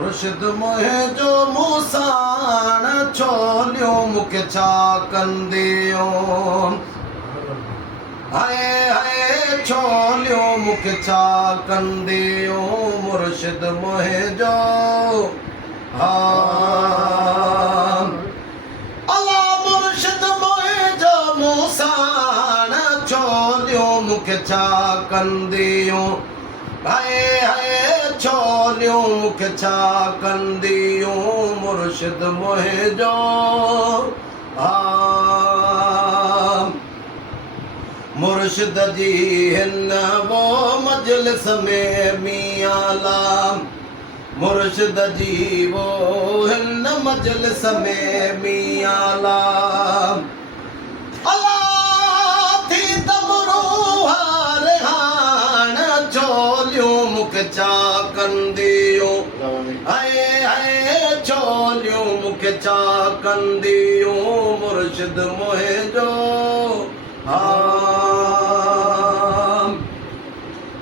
मुर्शिद मोहे जो मूसाण छोलियो मुखे छा कंदियो हाय हाय छोलियो मुखे छा कंदियो मुर्शिद मोहे जो हा अल्लाह मुर्शिद मोहे जो मूसाण छोलियो मुखे छा कंदियो हाय हाय छोलियो मुखे छा कंदियो मुर्शिद मोहे जो हा मुर्शिद जी हिन वो मजलिस में मियाला मुर्शिद जी वो हिन मजलिस में मियाला अल्लाह थी तमरो हार हान छोलियो मुखे छा कंदियो हाय हाय छोलियो मुखे छा कंदियो मुर्शिद मोहे जो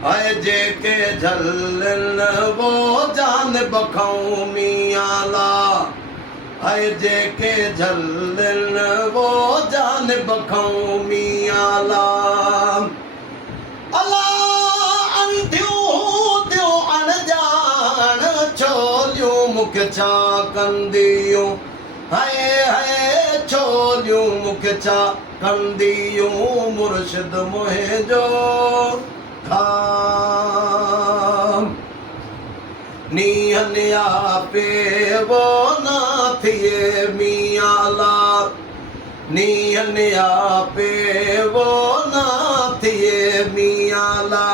आए जेके झलन वो जान बखाऊं मियाला आए जेके झलन वो जान बखाऊं मियाला अल्लाह अंधियो दियो अनजान छोलियो मुखे छा कंदियो हाय हाय छोलियो मुखे छा कंदियो मुर्शिद मोहे जो नीहनिया पे वो ना थिए मियाला नीहनिया पे वो ना थिए मियाला